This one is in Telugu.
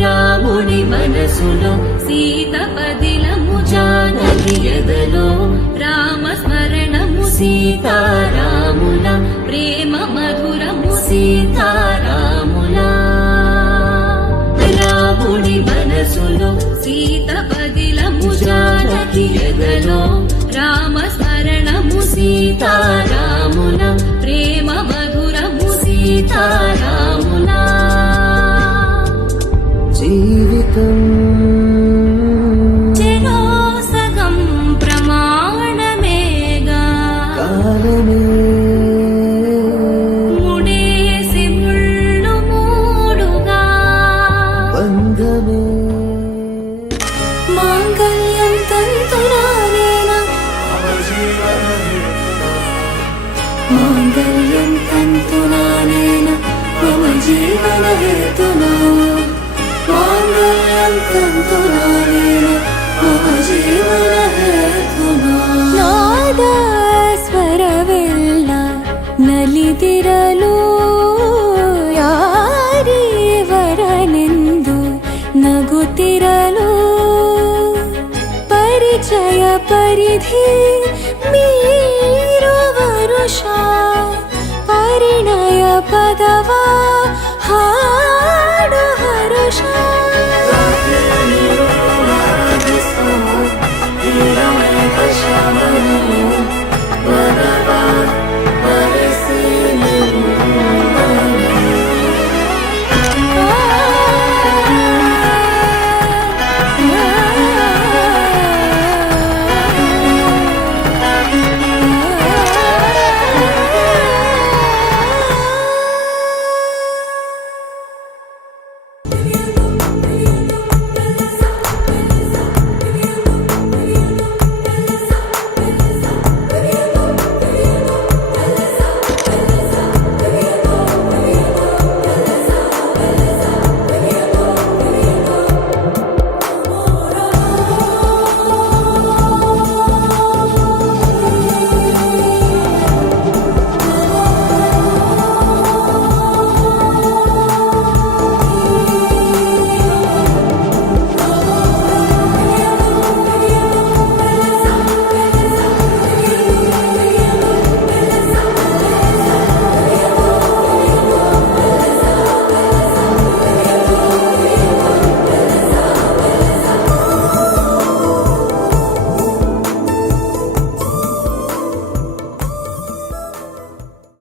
రాముని మనసులో సీత పదిలము జానకి ఎదలో రామ స్మరణము సీతారాముల ప్రేమ మధురము సీతారాముల రాముని మనసులో సీత పదిలము జానకి ఎదలో రామ స్మరణము సీతారాముల ప్రేమ మధురము సీతారాముల జీవితం చెరో సగం ప్రమాణమేగా కాలమే ముడేసి ముళ్ళు మూడుగా బంధమే మాంగళ్యం తంతునానేనా మాంగళ్యం తంతునానేనా మమ జీవన హేతునా మాంగళ్యం తంతునానేనా మమ జీవన హేతునా నాద ಸ್ವರವೆಲ್ಲ ನಲಿದಿರಲು ಯಾರೀವರನೆಂದು ನಗುತ್ತಿರಲು ಪರಿಚಯ ಪರಿಧಿ ಮೀರುವ ವರುಷ ಪರಿಣಯ ಪದವ